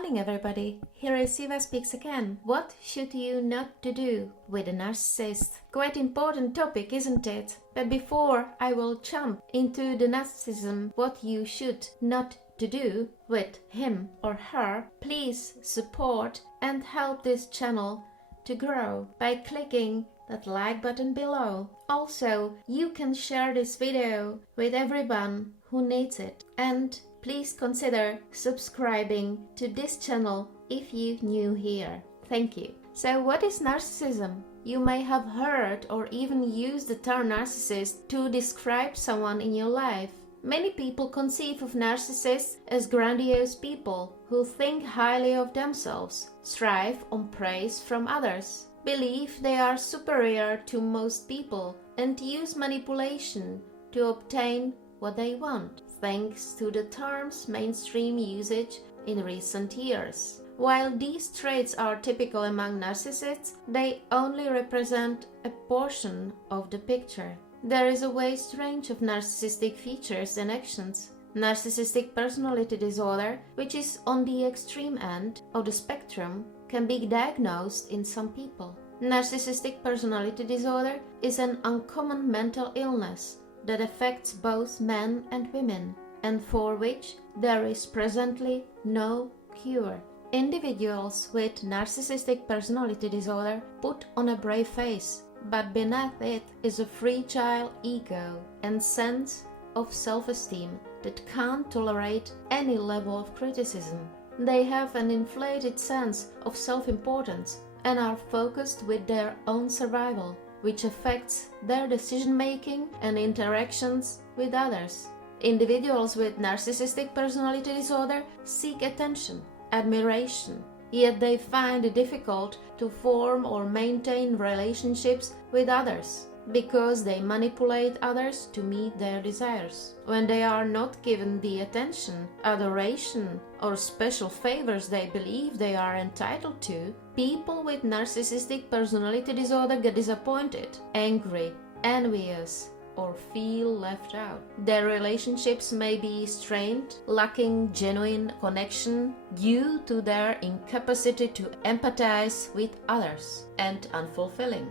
morning, everybody. Here is Siva Speaks again. What should you not to do with a narcissist? Quite important topic, isn't it? But before I will jump into the narcissism, what you should not to do with him or her, please support and help this channel to grow by clicking that like button below. Also, you can share this video with everyone who needs it, and please consider subscribing to this channel if you're new here. Thank you. So what is narcissism? You may have heard or even used the term narcissist to describe someone in your life. Many people conceive of narcissists as grandiose people who think highly of themselves, strive on praise from others, believe they are superior to most people, and use manipulation to obtain what they want, thanks to the term's mainstream usage in recent years. While these traits are typical among narcissists, they only represent a portion of the picture. There is a vast range of narcissistic features and actions. Narcissistic personality disorder, which is on the extreme end of the spectrum, can be diagnosed in some people. Narcissistic personality disorder is an uncommon mental illness that affects both men and women, and for which there is presently no cure. Individuals with narcissistic personality disorder put on a brave face, but beneath it is a fragile ego and sense of self-esteem that can't tolerate any level of criticism. They have an inflated sense of self-importance and are focused with their own survival, which affects their decision-making and interactions with others. Individuals with narcissistic personality disorder seek attention, admiration, yet they find it difficult to form or maintain relationships with others because they manipulate others to meet their desires. When they are not given the attention, adoration, or special favors they believe they are entitled to, people with narcissistic personality disorder get disappointed, angry, envious, or feel left out. Their relationships may be strained, lacking genuine connection due to their incapacity to empathize with others, and unfulfilling.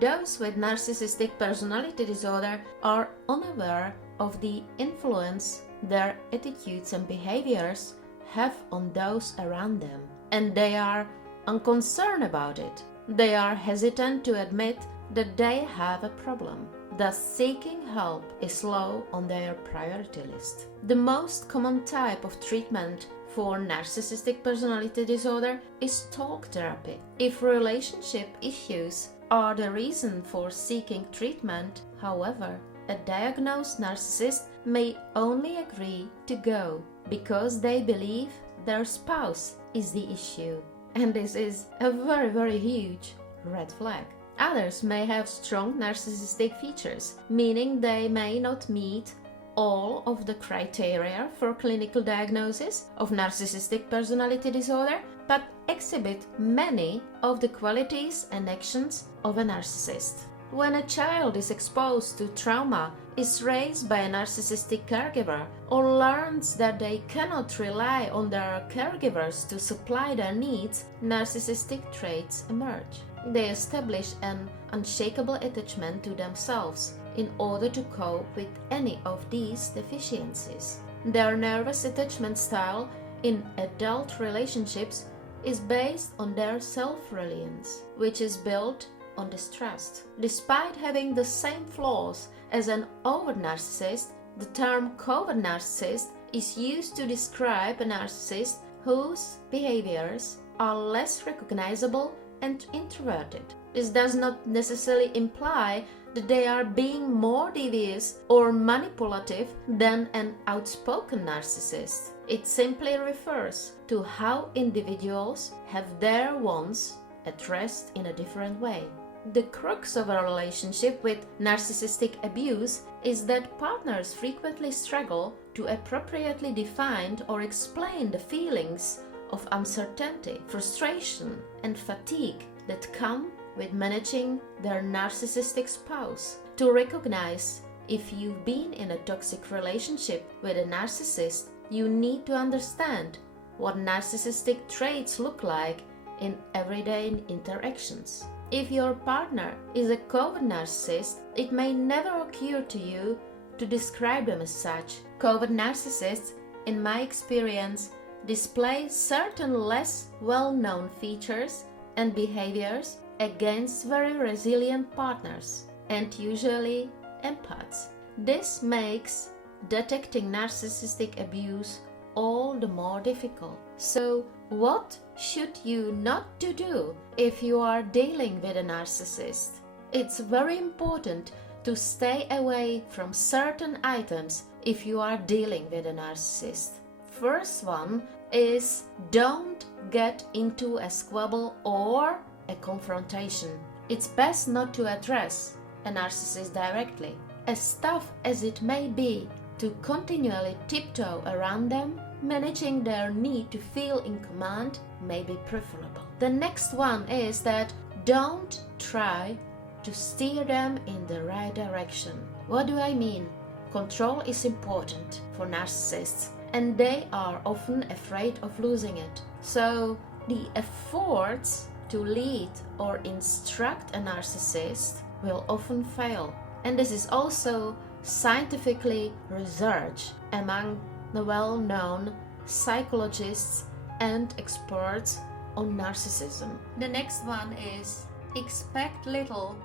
Those with narcissistic personality disorder are unaware of the influence their attitudes and behaviors have on those around them, and they are unconcerned about it. They are hesitant to admit that they have a problem. Thus, seeking help is low on their priority list. The most common type of treatment for narcissistic personality disorder is talk therapy. If relationship issues are the reason for seeking treatment, however, a diagnosed narcissist may only agree to go because they believe their spouse is the issue. And this is a very huge red flag. Others may have strong narcissistic features, meaning they may not meet all of the criteria for clinical diagnosis of narcissistic personality disorder, but exhibit many of the qualities and actions of a narcissist. When a child is exposed to trauma, is raised by a narcissistic caregiver, or learns that they cannot rely on their caregivers to supply their needs, narcissistic traits emerge. They establish an unshakable attachment to themselves in order to cope with any of these deficiencies. Their nervous attachment style in adult relationships is based on their self-reliance, which is built on distrust. Despite having the same flaws as an overt narcissist, the term covert narcissist is used to describe a narcissist whose behaviors are less recognizable and introverted. This does not necessarily imply that they are being more devious or manipulative than an outspoken narcissist. It simply refers to how individuals have their wants addressed in a different way. The crux of a relationship with narcissistic abuse is that partners frequently struggle to appropriately define or explain the feelings of uncertainty, frustration, and fatigue that come with managing their narcissistic spouse. To recognize if you've been in a toxic relationship with a narcissist, you need to understand what narcissistic traits look like in everyday interactions. If your partner is a covert narcissist, it may never occur to you to describe them as such. Covert narcissists, in my experience, display certain less well-known features and behaviors against very resilient partners, and usually empaths. This makes detecting narcissistic abuse all the more difficult. So, what should you not to do if you are dealing with a narcissist? It's very important to stay away from certain items if you are dealing with a narcissist. First one is don't get into a squabble or a confrontation. It's best not to address a narcissist directly. As tough as it may be to continually tiptoe around them, managing their need to feel in command may be preferable. The next one is that don't try to steer them in the right direction. What do I mean? Control is important for narcissists, and they are often afraid of losing it. So the efforts to lead or instruct a narcissist will often fail. And this is also scientifically researched among the well-known psychologists and experts on narcissism. The next one is expect little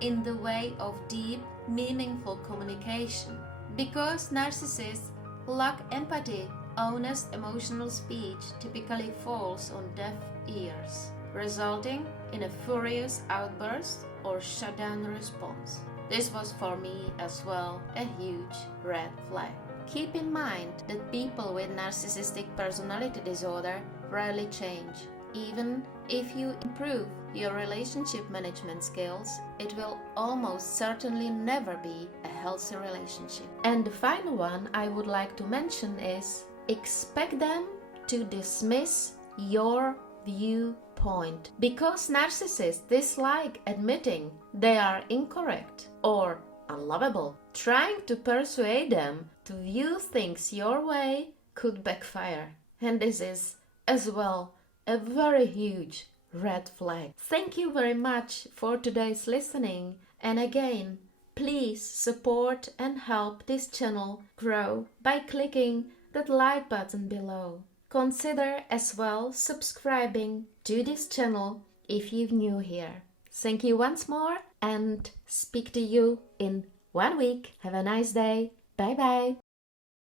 in the way of deep, meaningful communication. Because narcissists lack empathy, honest emotional speech typically falls on deaf ears, resulting in a furious outburst or shutdown response. This was for me as well a huge red flag. Keep in mind that people with narcissistic personality disorder rarely change. Even if you improve your relationship management skills, it will almost certainly never be a healthy relationship. And the final one I would like to mention is expect them to dismiss your viewpoint. Because narcissists dislike admitting they are incorrect or unlovable, trying to persuade them to view things your way could backfire. And this is as well a very huge red flag. Thank you very much for today's listening, and again, please support and help this channel grow by clicking that like button below. Consider as well subscribing to this channel if you're new here. Thank you once more, and speak to you in 1 week. Have a nice day. Bye bye.